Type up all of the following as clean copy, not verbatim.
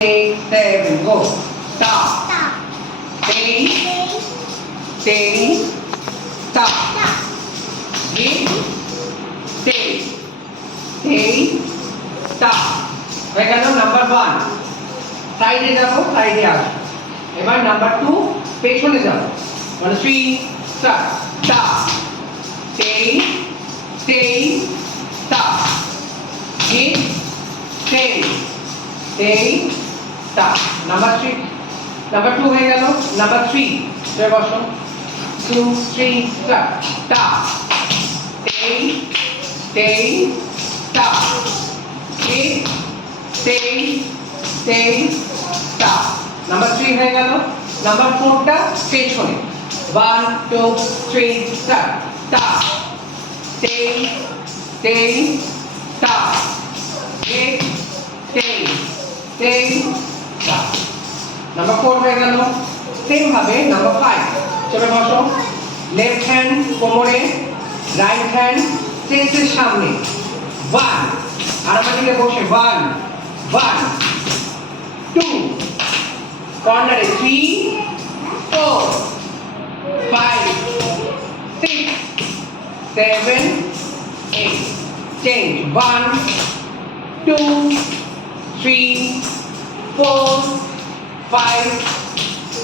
8, 7, go. Stop. Steady. Steady. Stop. Hit. Steady. Steady. Stop. হয়ে গেল number 1 সাইডে যাবো সাইডে আসো এবার নাম্বার 2 পেছনে যাবো মানে 3 start stop steady steady stop hit steady steady stop number 3 number 2 হয়ে গেল নাম্বার 3 সে বসো 2 3 start stop steady steady stop hit steady steady stop number 3 হয়ে গেল নাম্বার 4 টা পেছনে 1 2 3 start stop steady steady stop hit steady steady stop number 4 হয়ে গেল same ভাবে নাম্বার 5 চলে বসো লেফট হ্যান্ড কোমরে রাইট হ্যান্ড চেস্টের সামনে 1 আর আমাদেরকে বসে 1 1 2 কর্নারে 3 4 5 6 7 8 change 1 2 3 4 5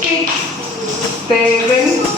6 7